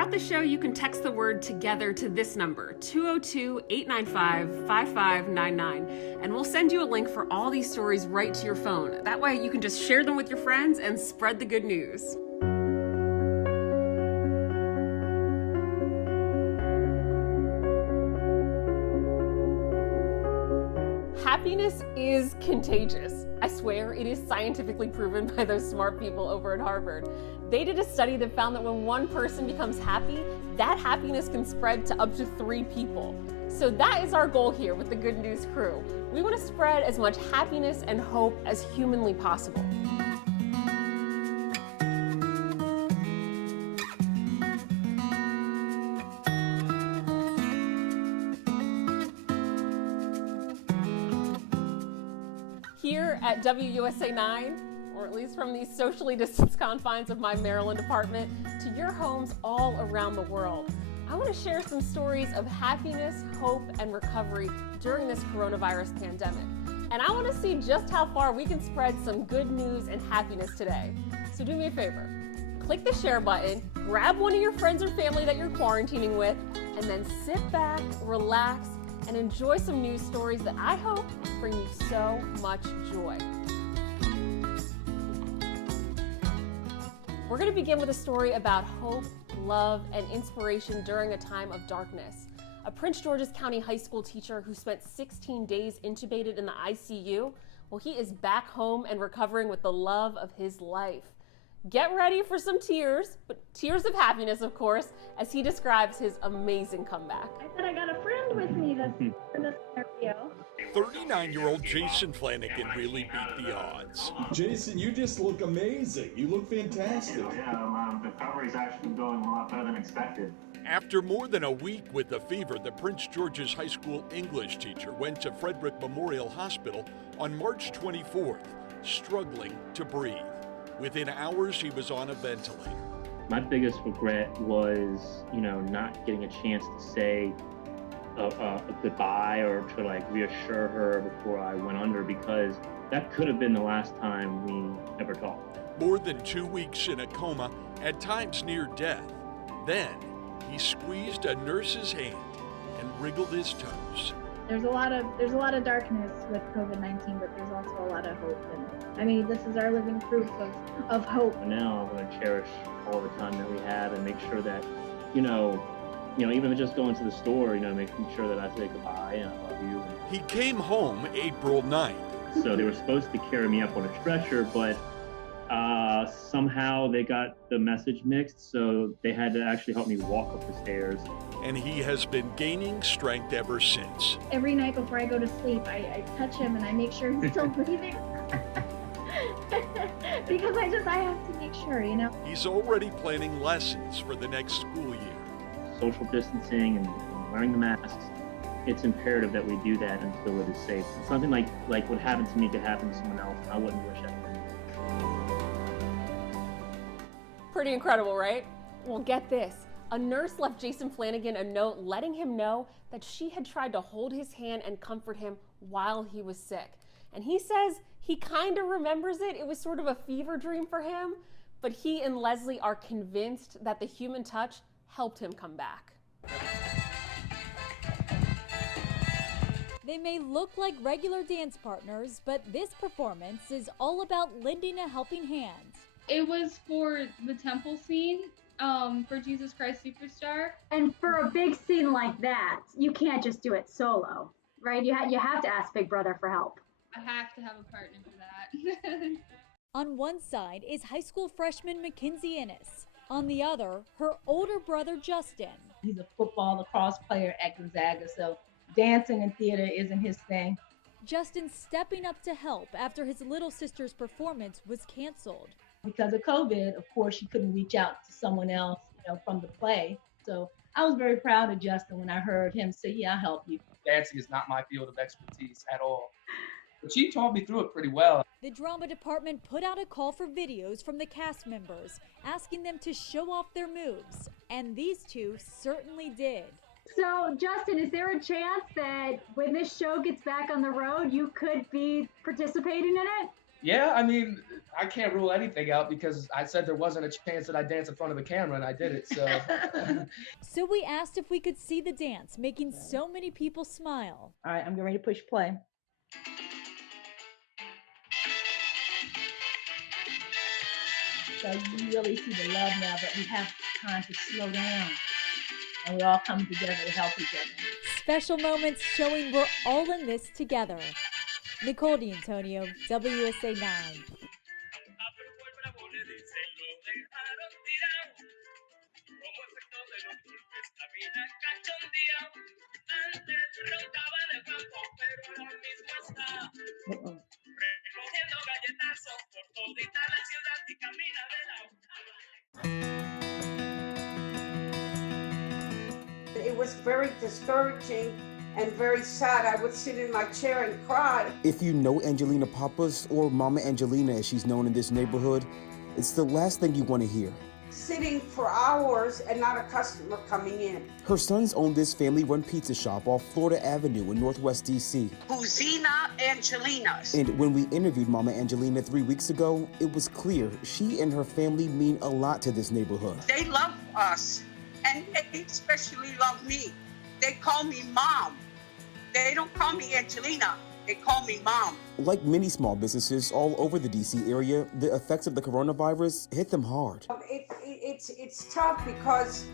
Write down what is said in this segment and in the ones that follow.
Throughout the show, you can text the word together to this number, 202-895-5599, and we'll send you a link for all these stories right to your phone. That way you can just share them with your friends and spread the good news. Happiness is contagious. I swear it is scientifically proven by those smart people over at Harvard. They did a study that found that when one person becomes happy, that happiness can spread to up to 3 people. So that is our goal here with the Good News Crew. We want to spread as much happiness and hope as humanly possible. Here at WUSA 9, or at least from these socially distanced confines of my Maryland apartment, to your homes all around the world, I want to share some stories of happiness, hope, and recovery during this coronavirus pandemic. And I want to see just how far we can spread some good news and happiness today. So do me a favor, click the share button, grab one of your friends or family that you're quarantining with, and then sit back, relax, and enjoy some news stories that I hope bring you so much joy. We're going to begin with a story about hope, love, and inspiration during a time of darkness. A Prince George's County high school teacher who spent 16 days intubated in the ICU, well, he is back home and recovering with the love of his life. Get ready for some tears, but tears of happiness, of course, as he describes his amazing comeback. I said I got a friend with me in this scenario. 39-year-old Jason Flanagan really beat the odds. Jason, you just look amazing. You look fantastic. Yeah, the recovery's actually going a lot better than expected. After more than a week with a fever, the Prince George's High School English teacher went to Frederick Memorial Hospital on March 24th, struggling to breathe. Within hours, he was on a ventilator. My biggest regret was, not getting a chance to say a goodbye or to reassure her before I went under, because that could have been the last time we ever talked. More than 2 weeks in a coma, at times near death. Then he squeezed a nurse's hand and wriggled his toes. There's a lot of darkness with COVID-19, but there's also a lot of hope. And this is our living proof of hope. Now I'm going to cherish all the time that we have and make sure that, even just going to the store, making sure that I say goodbye and I love you. He came home April 9th. So they were supposed to carry me up on a stretcher, but somehow they got the message mixed, so they had to actually help me walk up the stairs. And he has been gaining strength ever since. Every night before I go to sleep, I touch him and I make sure he's still breathing. Because I have to make sure, He's already planning lessons for the next school year. Social distancing and wearing the masks, it's imperative that we do that until it is safe. Something like what happened to me could happen to someone else, and I wouldn't wish that. Pretty incredible, right? Well, get this. A nurse left Jason Flanagan a note letting him know that she had tried to hold his hand and comfort him while he was sick. And he says he kind of remembers it. It was sort of a fever dream for him, but he and Leslie are convinced that the human touch helped him come back. They may look like regular dance partners, but this performance is all about lending a helping hand. It was for the temple scene, for Jesus Christ Superstar. And for a big scene like that, you can't just do it solo, right? You have to ask Big Brother for help. I have to have a partner for that. On one side is high school freshman Mackenzie Ennis. On the other, her older brother Justin. He's a football lacrosse player at Gonzaga, so dancing and theater isn't his thing. Justin stepping up to help after his little sister's performance was canceled. Because of COVID, of course, she couldn't reach out to someone else, from the play. So I was very proud of Justin when I heard him say, yeah, I'll help you. Dancing is not my field of expertise at all. But she taught me through it pretty well. The drama department put out a call for videos from the cast members, asking them to show off their moves. And these two certainly did. So, Justin, is there a chance that when this show gets back on the road, you could be participating in it? Yeah, I can't rule anything out because I said there wasn't a chance that I'd dance in front of a camera, and I did it. So, So we asked if we could see the dance, making so many people smile. All right, I'm getting ready to push play. So you really see the love now that we have time to slow down, and we're all coming together to help each other. Special moments showing we're all in this together. Nicole D'Antonio, WSA 9. It was very discouraging and very sad. I would sit in my chair and cry. If you know Angelina Papas, or Mama Angelina as she's known in this neighborhood, it's the last thing you want to hear. Sitting for hours and not a customer coming in. Her sons own this family-run pizza shop off Florida Avenue in Northwest DC. Cucina Angelinas. And when we interviewed Mama Angelina 3 weeks ago, it was clear she and her family mean a lot to this neighborhood. They love us, and they especially love me. They call me Mom. They don't call me Angelina. They call me Mom. Like many small businesses all over the DC area, the effects of the coronavirus hit them hard. It's tough because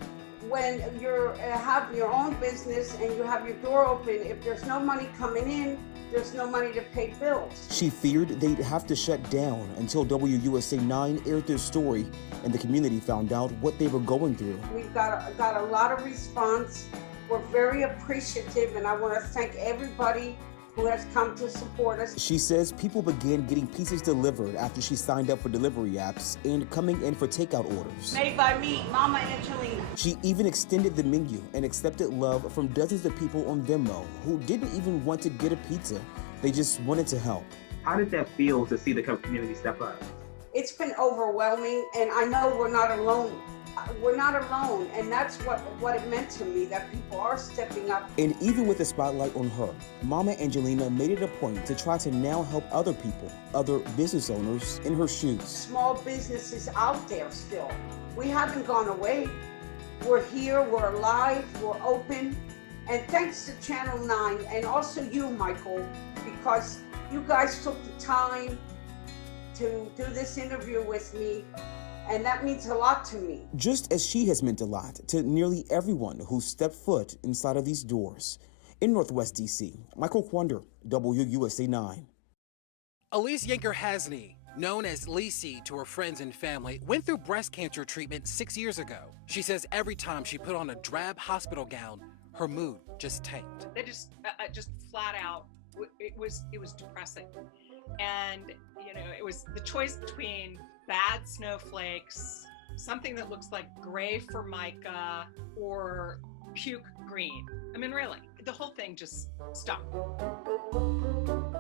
when you have your own business and you have your door open, if there's no money coming in, there's no money to pay bills. She feared they'd have to shut down until WUSA 9 aired their story and the community found out what they were going through. We've got a lot of response. We're very appreciative, and I want to thank everybody who has come to support us. She says people began getting pizzas delivered after she signed up for delivery apps and coming in for takeout orders. Made by me, Mama Angelina. She even extended the menu and accepted love from dozens of people on Venmo who didn't even want to get a pizza. They just wanted to help. How did that feel to see the community step up? It's been overwhelming, and I know we're not alone. We're not alone, and that's what it meant to me, that people are stepping up. And even with the spotlight on her, Mama Angelina made it a point to try to now help other people, other business owners in her shoes. Small businesses out there still. We haven't gone away. We're here, we're alive, we're open. And thanks to Channel 9 and also you, Michael, because you guys took the time to do this interview with me. And that means a lot to me. Just as she has meant a lot to nearly everyone who stepped foot inside of these doors. In Northwest DC, Michael Quander, WUSA 9. Elise Yanker-Hasney, known as Lisi to her friends and family, went through breast cancer treatment 6 years ago. She says every time she put on a drab hospital gown, her mood just tanked. They just flat out, it was depressing. And, it was the choice between bad snowflakes, something that looks like gray Formica, or puke green. I mean, really, the whole thing just stopped.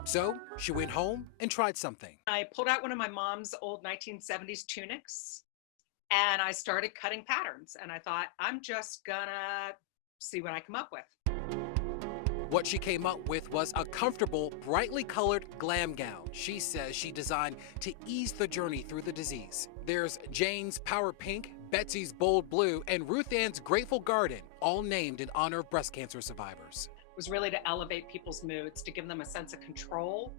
So she went home and tried something. I pulled out one of my mom's old 1970s tunics and I started cutting patterns. And I thought, I'm just gonna see what I come up with. What she came up with was a comfortable, brightly colored glam gown she says she designed to ease the journey through the disease. There's Jane's Power Pink, Betsy's Bold Blue, and Ruth Ann's Grateful Garden, all named in honor of breast cancer survivors. It was really to elevate people's moods, to give them a sense of control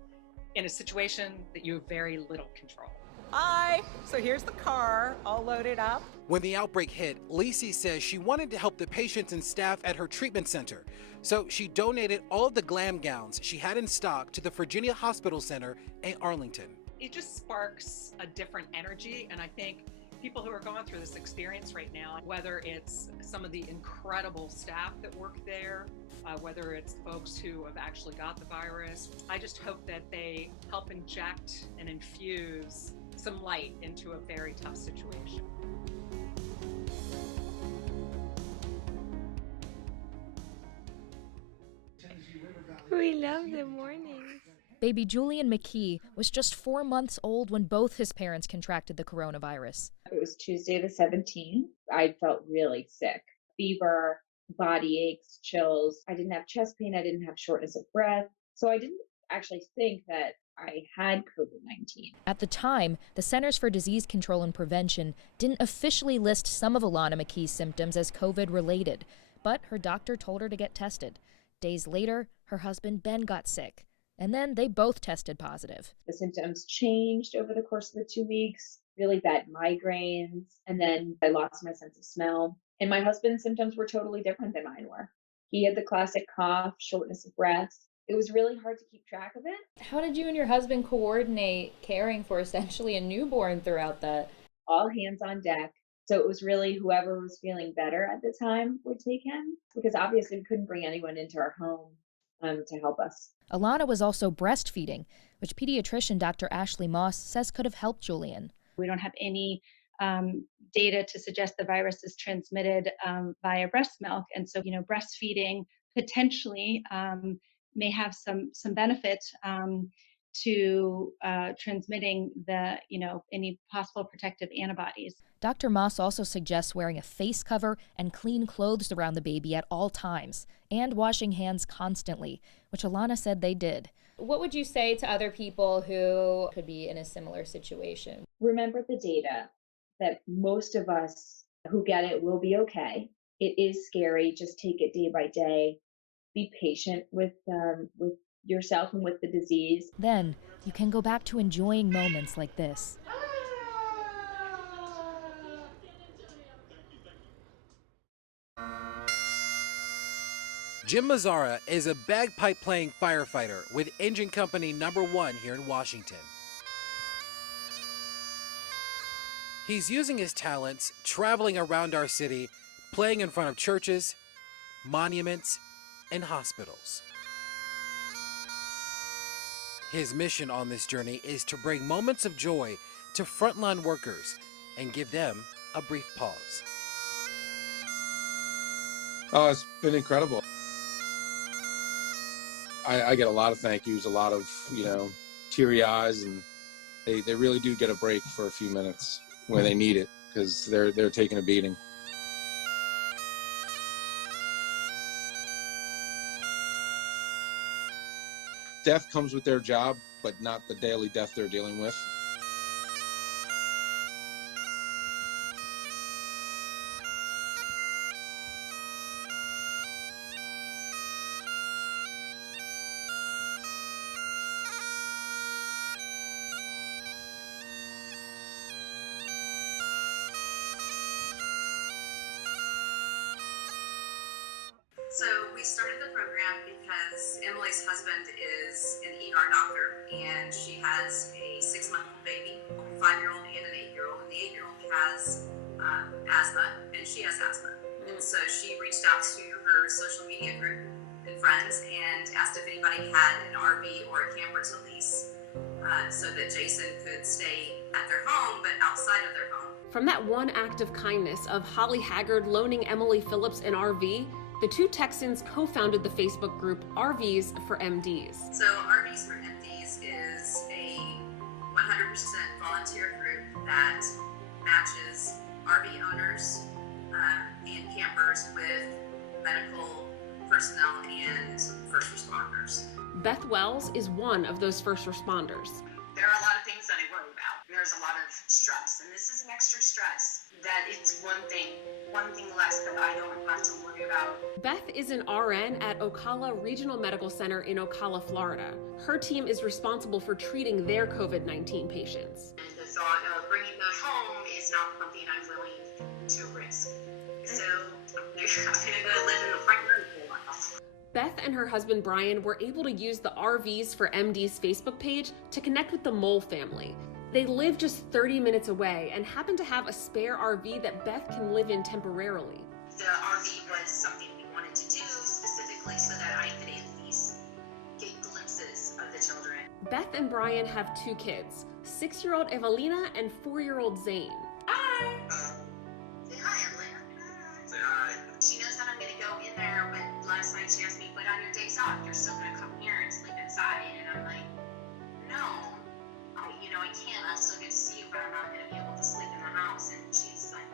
in a situation that you have very little control. Hi, so here's the car, all loaded up. When the outbreak hit, Lisi says she wanted to help the patients and staff at her treatment center. So she donated all of the glam gowns she had in stock to the Virginia Hospital Center in Arlington. It just sparks a different energy, and I think people who are going through this experience right now, whether it's some of the incredible staff that work there, whether it's folks who have actually got the virus, I just hope that they help inject and infuse some light into a very tough situation. We love the mornings. Baby Julian McKee was just 4 months old when both his parents contracted the coronavirus. It was Tuesday the 17th. I felt really sick. Fever, body aches, chills. I didn't have chest pain. I didn't have shortness of breath. So I didn't actually think that I had COVID-19. At the time, the Centers for Disease Control and Prevention didn't officially list some of Alana McKee's symptoms as COVID-related, but her doctor told her to get tested. Days later, her husband Ben got sick, and then they both tested positive. The symptoms changed over the course of the 2 weeks, really bad migraines, and then I lost my sense of smell. And my husband's symptoms were totally different than mine were. He had the classic cough, shortness of breath. It was really hard to keep track of it. How did you and your husband coordinate caring for essentially a newborn throughout that? All hands on deck. So it was really whoever was feeling better at the time would take him, because obviously we couldn't bring anyone into our home to help us. Alana was also breastfeeding, which pediatrician Dr. Ashley Moss says could have helped Julian. We don't have any data to suggest the virus is transmitted via breast milk. And so, breastfeeding potentially may have some benefit to transmitting any possible protective antibodies. Dr. Moss also suggests wearing a face cover and clean clothes around the baby at all times, and washing hands constantly, which Alana said they did. What would you say to other people who could be in a similar situation? Remember the data that most of us who get it will be okay. It is scary. Just take it day by day. Be patient with yourself and with the disease. Then you can go back to enjoying moments like this. Jim Mazzara is a bagpipe-playing firefighter with Engine Company #1 here in Washington. He's using his talents, traveling around our city, playing in front of churches, monuments, and hospitals. His mission on this journey is to bring moments of joy to frontline workers and give them a brief pause. Oh, it's been incredible. I get a lot of thank yous, a lot of, teary eyes, and they really do get a break for a few minutes when they need it, because they're taking a beating. Death comes with their job, but not the daily death they're dealing with. So we started the program because Emily's husband is an ER doctor, and she has a 6-month-old baby, a 5-year-old and an 8-year-old, and the 8-year-old has asthma, and she has asthma. And so she reached out to her social media group and friends and asked if anybody had an RV or a camper to lease, so that Jason could stay at their home, but outside of their home. From that one act of kindness of Holly Haggard loaning Emily Phillips an RV, the two Texans co-founded the Facebook group RVs for MDs. So RVs for MDs is a 100% volunteer group that matches RV owners and campers with medical personnel and first responders. Beth Wells is one of those first responders. There are a lot of things that I worry about. There's a lot of stress, and this is an extra stress that it's one thing less that I don't have to worry about. Beth is an RN at Ocala Regional Medical Center in Ocala, Florida. Her team is responsible for treating their COVID-19 patients. And the thought of bringing them home is not something I'm willing to risk. So I'm going to go live in the front room for a while. Beth and her husband Brian were able to use the RVs for MD's Facebook page to connect with the Mole family. They live just 30 minutes away and happen to have a spare RV that Beth can live in temporarily. The RV was something we wanted to do specifically so that I could at least get glimpses of the children. Beth and Brian have 2 kids, 6-year-old Evelina and 4-year-old Zane. Hi! Say hi, Evelina. Say hi. She knows that I'm going to go in there, but last night she asked me, but on your days off, you're still going to come here and sleep inside. And I'm like, no. I can't. I'll still get to see you, but I'm not going to be able to sleep in the house. And she's like,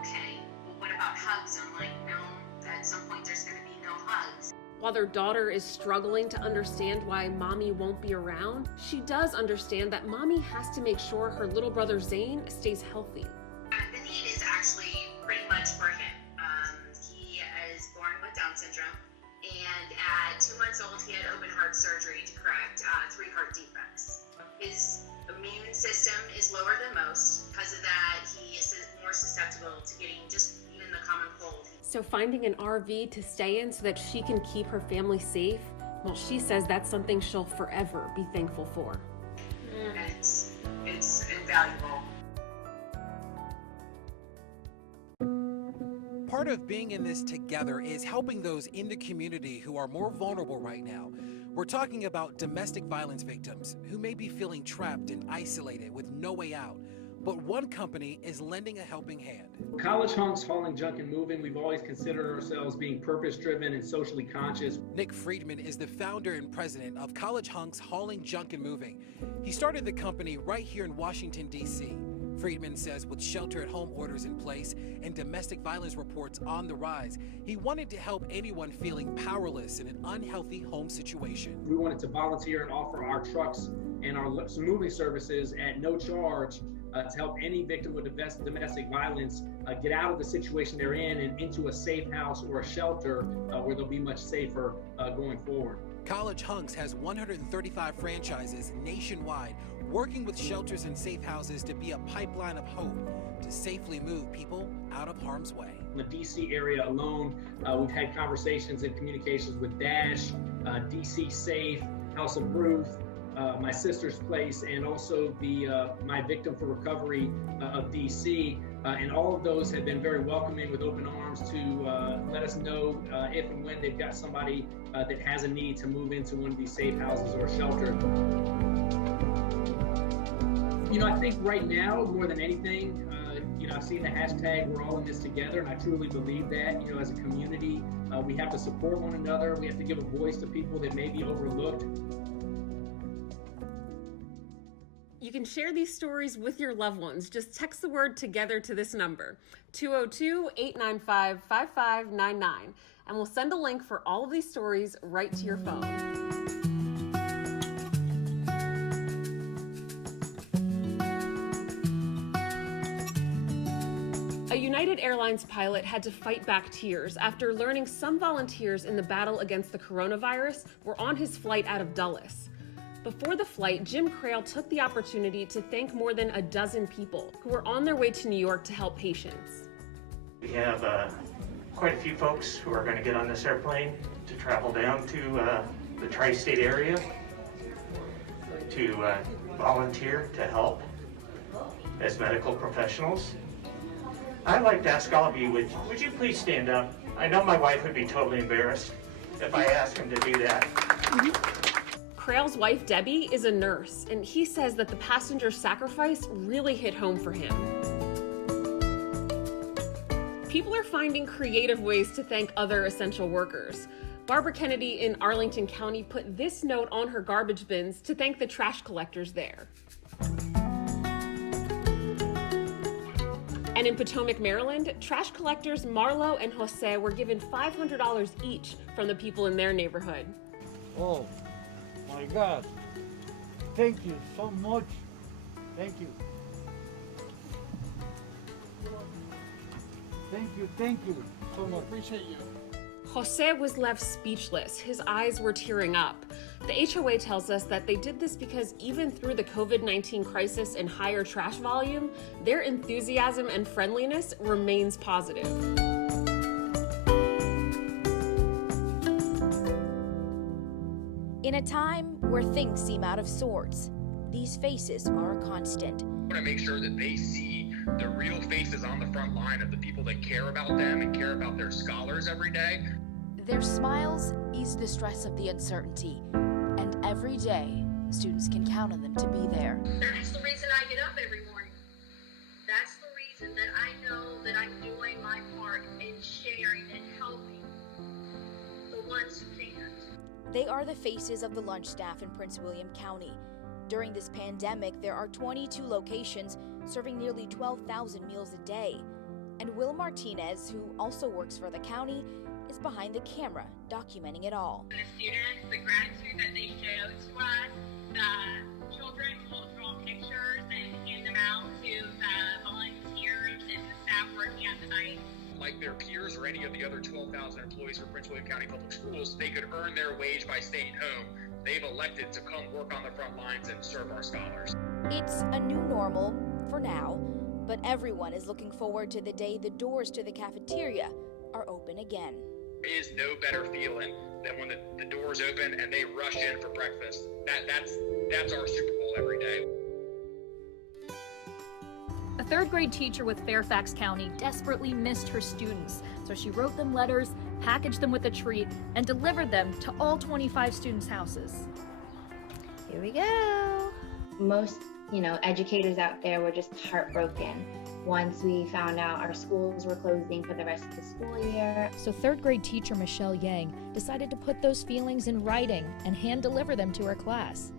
okay, well, what about hugs? I'm like, no, at some point there's going to be no hugs. While their daughter is struggling to understand why mommy won't be around, she does understand that mommy has to make sure her little brother Zane stays healthy. The need is actually pretty much for him. He is born with Down syndrome, and at 2 months old, he had open heart surgery to correct 3 heart defects. His immune system is lower than most. Because of that, he is more susceptible to getting just even the common cold. So finding an RV to stay in so that she can keep her family safe, well, she says that's something she'll forever be thankful for. It's invaluable. Part of being in this together is helping those in the community who are more vulnerable right now. We're talking about domestic violence victims who may be feeling trapped and isolated with no way out. But one company is lending a helping hand. College Hunks Hauling Junk and Moving, we've always considered ourselves being purpose-driven and socially conscious. Nick Friedman is the founder and president of College Hunks Hauling Junk and Moving. He started the company right here in Washington, D.C. Friedman says with shelter-at-home orders in place and domestic violence reports on the rise, he wanted to help anyone feeling powerless in an unhealthy home situation. We wanted to volunteer and offer our trucks and our moving services at no charge to help any victim with domestic violence get out of the situation they're in and into a safe house or a shelter where they'll be much safer going forward. College Hunks has 135 franchises nationwide, working with shelters and safe houses to be a pipeline of hope to safely move people out of harm's way. In the DC area alone, we've had conversations and communications with Dash, DC Safe, House of Ruth, my sister's place, and also the my Victim for Recovery of DC, and all of those have been very welcoming with open arms to let us know if and when they've got somebody that has a need to move into one of these safe houses or shelter. You know, I think right now, more than anything, I've seen the hashtag, we're all in this together, and I truly believe that, as a community, we have to support one another. We have to give a voice to people that may be overlooked. You can share these stories with your loved ones. Just text the word together to this number, 202-895-5599, and we'll send a link for all of these stories right to your phone. A United Airlines pilot had to fight back tears after learning some volunteers in the battle against the coronavirus were on his flight out of Dulles. Before the flight, Jim Crail took the opportunity to thank more than a dozen people who were on their way to New York to help patients. We have quite a few folks who are going to get on this airplane to travel down to the tri-state area to volunteer to help as medical professionals. I'd like to ask all of you, would you please stand up? I know my wife would be totally embarrassed if I asked him to do that. Crail's wife, Debbie, is a nurse, and he says that the passenger sacrifice really hit home for him. People are finding creative ways to thank other essential workers. Barbara Kennedy in Arlington County put this note on her garbage bins to thank the trash collectors there. And in Potomac, Maryland, trash collectors Marlo and Jose were given $500 each from the people in their neighborhood. Oh my God, thank you so much. Thank you. Thank you so much. Appreciate you. Jose was left speechless. His eyes were tearing up. The HOA tells us that they did this because even through the COVID-19 crisis and higher trash volume, their enthusiasm and friendliness remains positive. In a time where things seem out of sorts, these faces are a constant. I want to make sure that they see the real faces on the front line of the people that care about them and care about their scholars every day. Their smiles ease the stress of the uncertainty, and every day, students can count on them to be there. That's the reason I get up every morning. That's the reason that I know that I'm doing my part in sharing and helping the ones who can't. They are the faces of the lunch staff in Prince William County. During this pandemic, there are 22 locations serving nearly 12,000 meals a day. And Will Martinez, who also works for the county, is behind the camera, documenting it all. The students, the gratitude that they show to us, the children will draw pictures and hand them out to the volunteers and the staff working at the site. Like their peers or any of the other 12,000 employees for Prince William County Public Schools, they could earn their wage by staying home. They've elected to come work on the front lines and serve our scholars. It's a new normal for now, but everyone is looking forward to the day the doors to the cafeteria are open again. There is no better feeling than when the doors open and they rush in for breakfast. That's our Super Bowl every day. A third grade teacher with Fairfax County desperately missed her students, so she wrote them letters, packaged them with a treat, and delivered them to all 25 students' houses. Here we go. Most, educators out there were just heartbroken once we found out our schools were closing for the rest of the school year. So third grade teacher Michelle Yang decided to put those feelings in writing and hand deliver them to her class.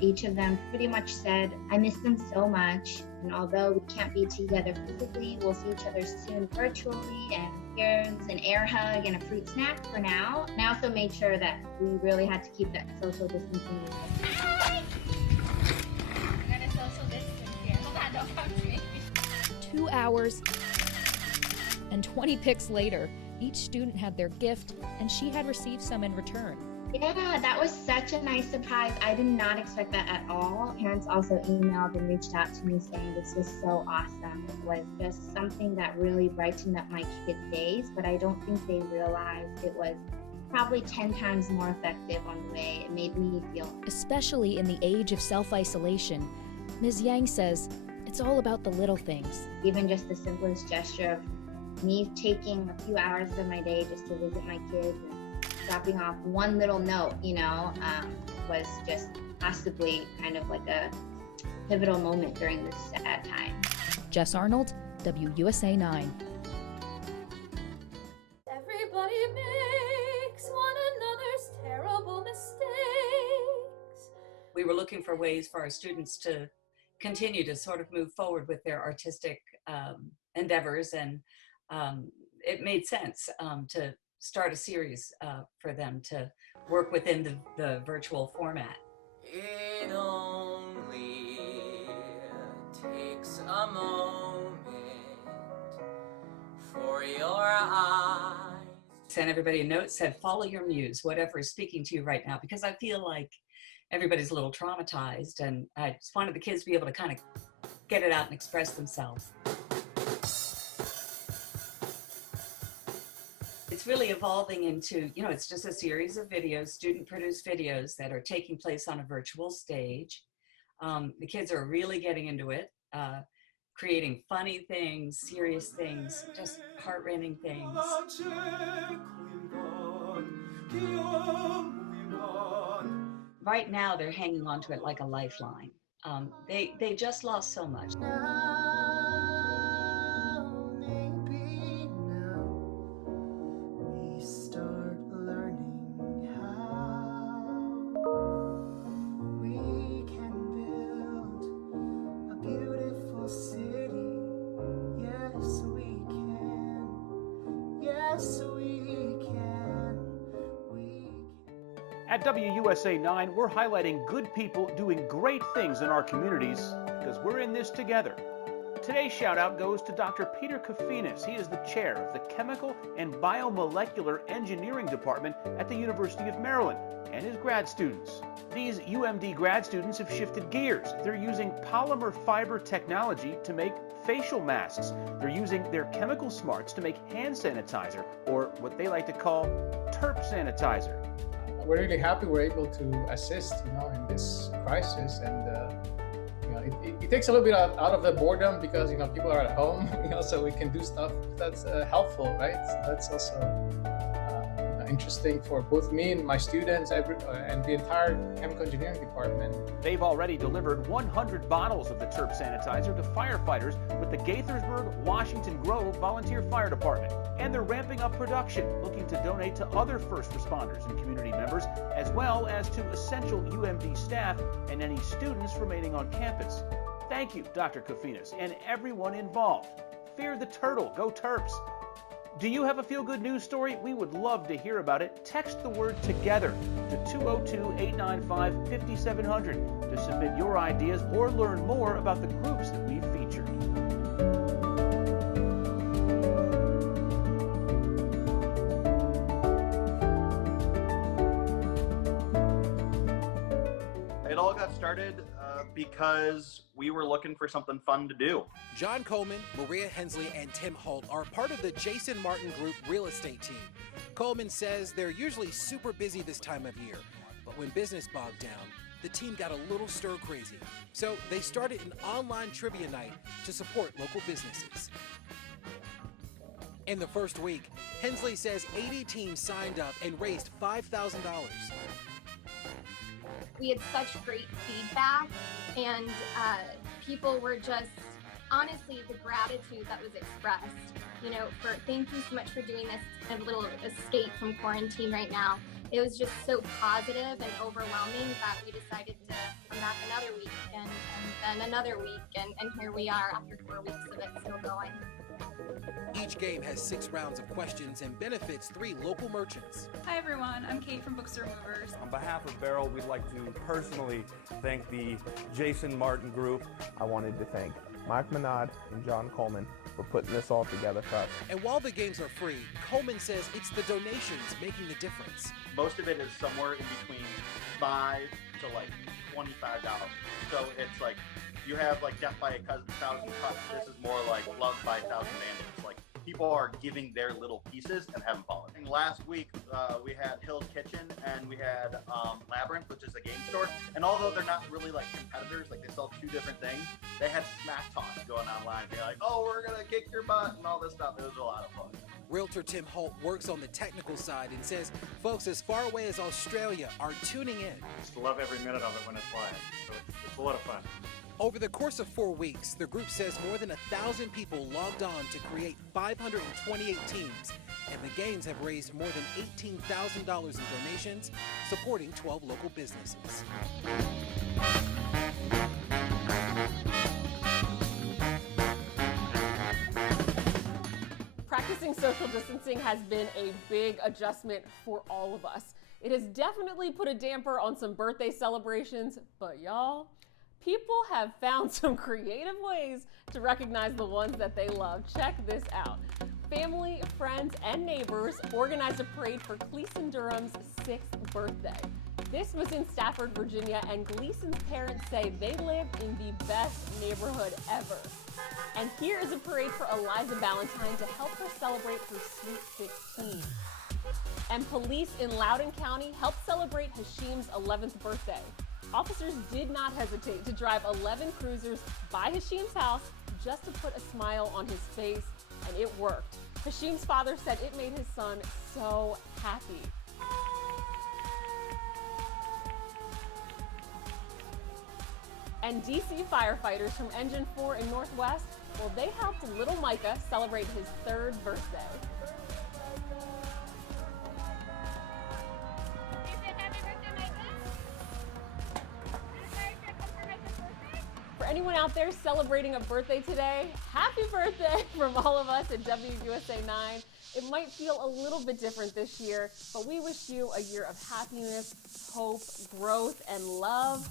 Each of them pretty much said, I miss them so much, and although we can't be together physically, we'll see each other soon virtually, and here's an air hug and a fruit snack for now. And I also made sure that we really had to keep that social distancing. I gotta social distance here. Hold on, don't come to me. 2 hours and 20 pics later, each student had their gift, and she had received some in return. Yeah, that was such a nice surprise. I did not expect that at all. Parents also emailed and reached out to me saying this was so awesome. It was just something that really brightened up my kids' days, but I don't think they realized it was probably 10 times more effective on the way it made me feel. Especially in the age of self-isolation, Ms. Yang says it's all about the little things. Even just the simplest gesture of me taking a few hours of my day just to visit my kids and dropping off one little note, was just possibly kind of like a pivotal moment during this sad time. Jess Arnold, WUSA 9. Everybody makes one another's terrible mistakes. We were looking for ways for our students to continue to sort of move forward with their artistic endeavors, and it made sense to start a series for them to work within the virtual format. It only takes a moment for your eyes. Sent everybody a note, said, follow your muse, whatever is speaking to you right now, because I feel like everybody's a little traumatized, and I just wanted the kids to be able to kind of get it out and express themselves. It's really evolving into, it's just a series of videos, student-produced videos that are taking place on a virtual stage. The kids are really getting into it, creating funny things, serious things, just heart-rending things. Right now, they're hanging on to it like a lifeline. They just lost so much. At WUSA 9, we're highlighting good people doing great things in our communities because we're in this together. Today's shout out goes to Dr. Peter Kofinas. He is the chair of the Chemical and Biomolecular Engineering Department at the University of Maryland and his grad students. These UMD grad students have shifted gears. They're using polymer fiber technology to make facial masks. They're using their chemical smarts to make hand sanitizer, or what they like to call terp sanitizer. We're really happy we're able to assist, in this crisis, and it takes a little bit out of the boredom because people are at home, so we can do stuff that's helpful, right? So that's also interesting for both me and my students and the entire chemical engineering department. They've already delivered 100 bottles of the terp sanitizer to firefighters with the Gaithersburg, Washington Grove Volunteer Fire Department. And they're ramping up production, looking to donate to other first responders and community members, as well as to essential UMD staff and any students remaining on campus. Thank you, Dr. Kofinas, and everyone involved. Fear the turtle, go Terps. Do you have a feel-good news story? We would love to hear about it. Text the word TOGETHER to 202-895-5700 to submit your ideas or learn more about the groups that we've featured. It all got started because we were looking for something fun to do. John Coleman, Maria Hensley, and Tim Holt are part of the Jason Martin Group real estate team. Coleman says they're usually super busy this time of year, but when business bogged down, the team got a little stir crazy. So they started an online trivia night to support local businesses. In the first week, Hensley says 80 teams signed up and raised $5,000. We had such great feedback, and people were just, honestly, the gratitude that was expressed, for thank you so much for doing this kind of little escape from quarantine right now. It was just so positive and overwhelming that we decided to come back another week and then another week, and here we are after 4 weeks of it still going. Each game has 6 rounds of questions and benefits 3 local merchants. Hi everyone, I'm Kate from Books Removers. On behalf of Beryl, we'd like to personally thank the Jason Martin Group. I wanted to thank Mike Minard and John Coleman for putting this all together for us. And while the games are free, Coleman says it's the donations making the difference. Most of it is somewhere in between $5 to like $25. So it's like, you have like Death by a Thousand Cuts. This is more like Love by a Thousand Bandits. Like, people are giving their little pieces and having fun. And last week we had Hill's Kitchen and we had Labyrinth, which is a game store. And although they're not really like competitors, like they sell 2 different things, they had smack talk going online. They're like, oh, we're gonna kick your butt and all this stuff. It was a lot of fun. Realtor Tim Holt works on the technical side and says folks as far away as Australia are tuning in. Just love every minute of it when it's live. So it's a lot of fun. Over the course of 4 weeks, the group says more than 1,000 people logged on to create 528 teams, and the games have raised more than $18,000 in donations, supporting 12 local businesses. Practicing social distancing has been a big adjustment for all of us. It has definitely put a damper on some birthday celebrations, but y'all, people have found some creative ways to recognize the ones that they love. Check this out. Family, friends, and neighbors organized a parade for Gleason Durham's 6th birthday. This was in Stafford, Virginia, and Gleason's parents say they live in the best neighborhood ever. And here is a parade for Eliza Ballantyne to help her celebrate her sweet 16. And police in Loudoun County helped celebrate Hashim's 11th birthday. Officers did not hesitate to drive 11 cruisers by Hashim's house just to put a smile on his face, and it worked. Hashim's father said it made his son so happy. And DC firefighters from Engine 4 in Northwest, well, they helped little Micah celebrate his 3rd birthday. For anyone out there celebrating a birthday today, happy birthday from all of us at WUSA 9. It might feel a little bit different this year, but we wish you a year of happiness, hope, growth, and love.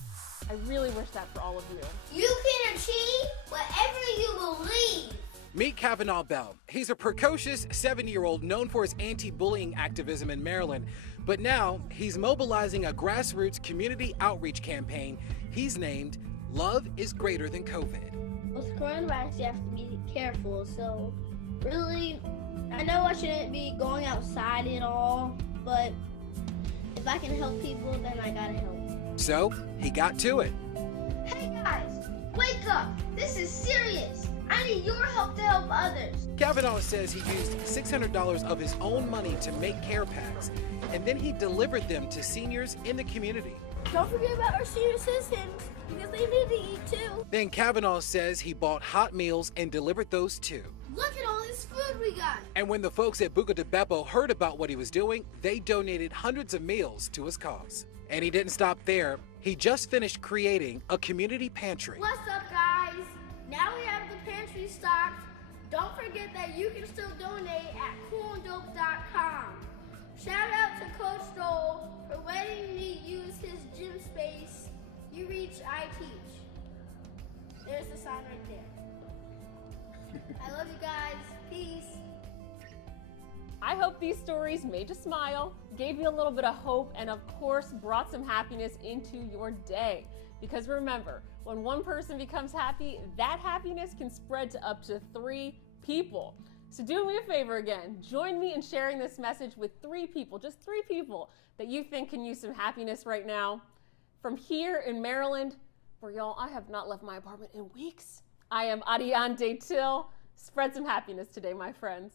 I really wish that for all of you. You can achieve whatever you believe. Meet Kavanaugh Bell. He's a precocious 7-year-old known for his anti-bullying activism in Maryland, but now he's mobilizing a grassroots community outreach campaign he's named Love is Greater Than COVID. With coronavirus, you have to be careful, so really, I know I shouldn't be going outside at all, but if I can help people, then I gotta help. So he got to it. Hey guys, wake up! This is serious! I need your help to help others. Kavanaugh says he used $600 of his own money to make care packs, and then he delivered them to seniors in the community. Don't forget about our senior citizens, because they need to eat too. Then Kavanaugh says he bought hot meals and delivered those too. Look at all this food we got. And when the folks at Buca de Beppo heard about what he was doing, they donated hundreds of meals to his cause. And he didn't stop there. He just finished creating a community pantry. What's up, guys? Now we have the pantry stocked. Don't forget that you can still donate at coolanddope.com. Shout out to Coach Stoll for letting me use his gym space. You reach, I teach. There's the sign right there. I love you guys. Peace. I hope these stories made you smile, gave you a little bit of hope, and of course brought some happiness into your day. Because remember, when one person becomes happy, that happiness can spread to up to 3 people. So do me a favor again, join me in sharing this message with 3 people, just 3 people that you think can use some happiness right now. From here in Maryland, where y'all, I have not left my apartment in weeks. I am Ariane Till. Spread some happiness today, my friends.